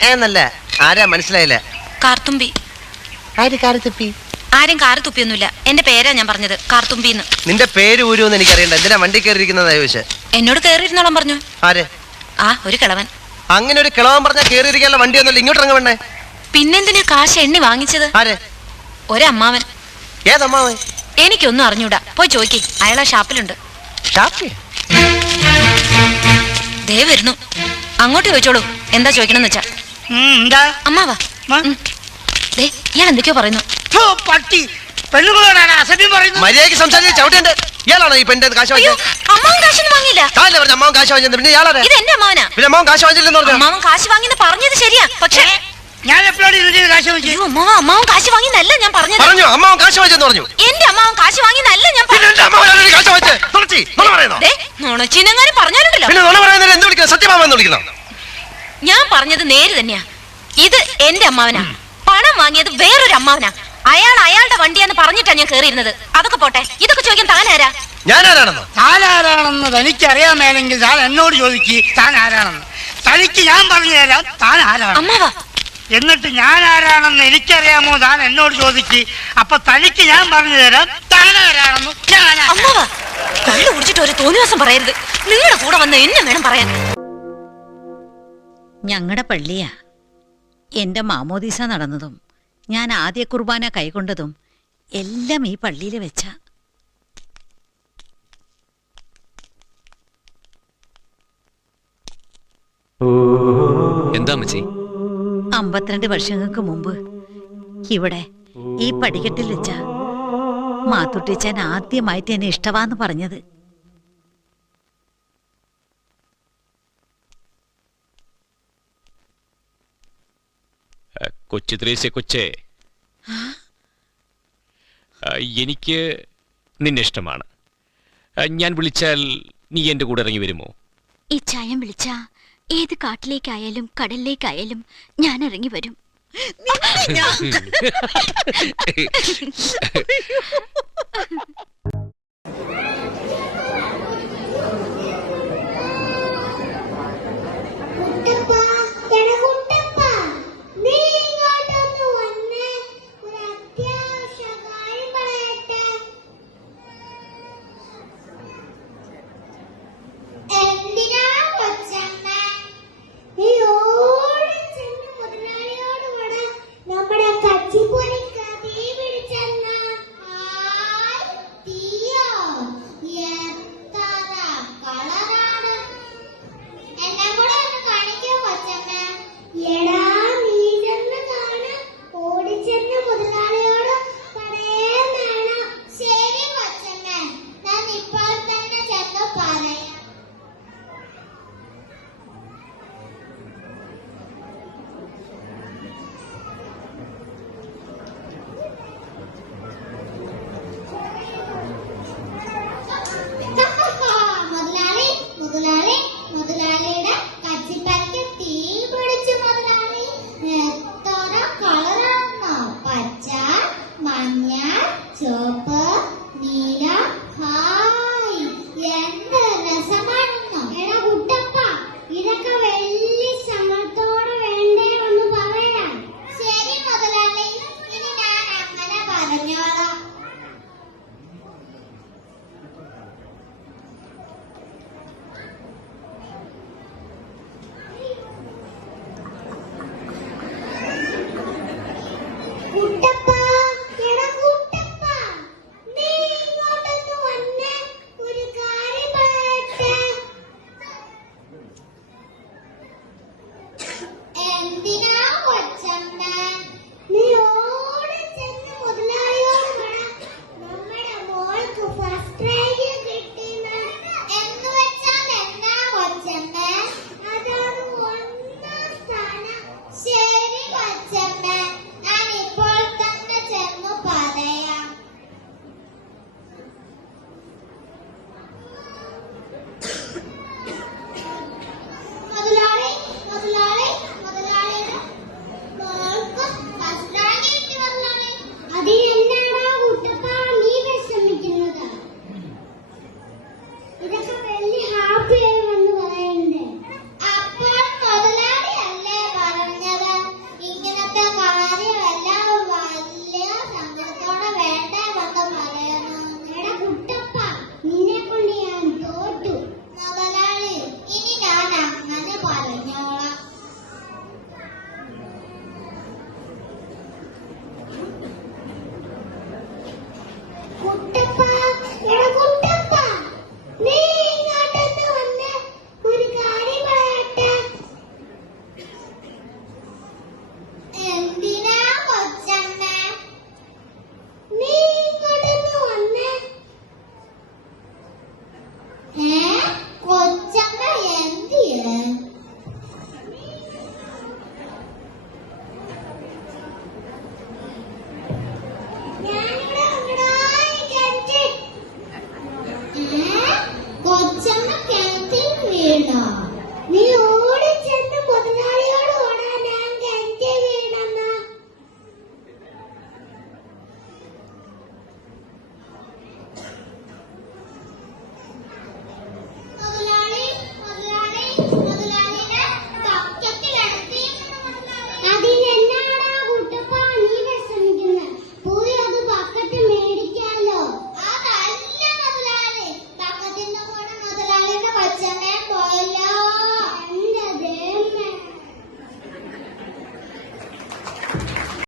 എന്നല്ല. ആരാ? മനസ്സിലായില്ല. കാർത്തുമ്പി. ആര് കാറി ആരും കാറ് തുപ്പിയൊന്നുമില്ല. എന്റെ പേരാ ഞാൻ പറഞ്ഞത് കാർത്തുമ്പിന്ന്. നിന്റെ പേര് ഊരുമെന്ന് എനിക്കറിയണ്ട. എന്തിനാ വണ്ടി കയറിയിരിക്കുന്നതാ ചോദിച്ചേ എന്നോട് കയറിയിരുന്നോളം പറഞ്ഞു. ആര്? ആ ഒരു കിളവൻ. അങ്ങനെ ഒരു കിളവൻ പറഞ്ഞാൽ കയറിയിരിക്കാനുള്ള വണ്ടി ഒന്നുമില്ല. ഇങ്ങോട്ട് ഇറങ്ങ വേണ്ടേ പിന്നെന്തിനാ കാശ് എണ്ണി വാങ്ങിച്ചത്? ആര്? ഒരമ്മാവൻ. ഏതമ്മാവൻ? എനിക്കൊന്നും അറിഞ്ഞൂടാ. പോയി ചോദിക്കേ. അയാൾ ആ ഷാപ്പിലുണ്ട്. ഷാപ്പി ദേ വരുന്നു. അങ്ങോട്ട് ചോദിച്ചോളൂ. എന്താ ചോദിക്കണമെന്ന് വെച്ചാ. എന്താ? അമ്മാവാ. ദേ ഇയാൾ എന്തൊക്കെയോ പറയുന്നു. പട്ടി. പെണ്ണുങ്ങളോടാണ് അസഭ്യം പറയുന്നത്. മര്യാദയ്ക്ക് സംസാരിച്ച് ചവിട്ടേണ്ട ഇയാളാണോ ഈ പെണ്ണിന്റെ കാശ് അയ്യോ വാങ്ങിച്ചത്? അമ്മാവൻ കാശൊന്നും വാങ്ങിയില്ല. താല്ലേ പറഞ്ഞു അമ്മാവൻ കാശ് വാങ്ങിച്ചത്. പിന്നെ ഇത് എന്റെ അമ്മാവനാ. പിന്നെ അമ്മാവൻ കാശ് വാങ്ങിച്ചില്ലെന്ന് പറഞ്ഞു? അമ്മാവൻ കാശ് വാങ്ങിയെന്ന് പറഞ്ഞത് ശരിയാ. പക്ഷേ ഞാൻ എപ്പോഴാണ് കാശ് അമ്മാവൻ അമ്മാവൻ ഞാൻ പറഞ്ഞത്. പറഞ്ഞു? അമ്മാവൻ കാശ് വാങ്ങിച്ചെന്ന് പറഞ്ഞു. എന്റെ അമ്മാവൻ കാശ് ഞാൻ നുണച്ചിനെങ്ങാനും പറഞ്ഞാലുണ്ടല്ലോ. എന്ന് ഞാൻ പറഞ്ഞത് നേര് തന്നെയാ. ഇത് എന്റെ അമ്മാവനാ. പണം വാങ്ങിയത് വേറൊരു അമ്മാവനാ. അയാൾ അയാളുടെ വണ്ടിയാന്ന് പറഞ്ഞിട്ടാ ഞാൻ കേറിയിരുന്നത്. അതൊക്കെ പോട്ടെ. ഇതൊക്കെ ചോദിക്കാൻ താനാരാ ഞാൻ ആരാണെന്നോ താൻ ആരാണെന്ന് തനിക്ക് അറിയാമേലെങ്കിൽ താൻ എന്നോട് ചോദിക്ക് താൻ ആരാണെന്ന്. തനിക്ക് ഞാൻ പറഞ്ഞു തരാം താൻ ആരാണ്. അമ്മാവാ. എന്നിട്ട് ഞാൻ ആരാണെന്ന് എനിക്കറിയാമോ? താൻ എന്നോട് ചോദിക്ക്. അപ്പൊ തനിക്ക് ഞാൻ പറഞ്ഞു തരാം താൻ ആരാണെന്ന് ഞാൻ ആരാ- അമ്മാവാ. കള്ളു കുടിച്ചിട്ട് ഒരു തോന്നിവാസം പറയരുത്. നിങ്ങളുടെ കൂടെ വന്ന് എന്നെ വേണം പറയാൻ. ഞങ്ങളുടെ പള്ളിയാ. എന്റെ മാമോദീസ നടന്നതും ഞാൻ ആദ്യ കുർബാന കൈകൊണ്ടതും എല്ലാം ഈ പള്ളിയിൽ വെച്ചാ. എന്താ മച്ചി അമ്പത്തിരണ്ട് വർഷങ്ങൾക്ക് മുമ്പ് ഇവിടെ ഈ പടികെട്ടിൽ വെച്ചാ മാത്തുട്ടിച്ചാൻ ആദ്യമായിട്ട് എന്നെ ഇഷ്ടവാന്ന് പറഞ്ഞത്. കൊച്ചു ത്രേസ്യ കൊച്ചേ. എനിക്ക് നിന്നെ ഇഷ്ടമാണ് ഞാൻ വിളിച്ചാൽ നീ എന്റെ കൂടെ ഇറങ്ങി വരുമോ? ഈ ചായം വിളിച്ച ഏത് കാട്ടിലേക്കായാലും കടലിലേക്കായാലും ഞാൻ ഇറങ്ങി വരും. കുട്ടപ്പാ, Hallelujah.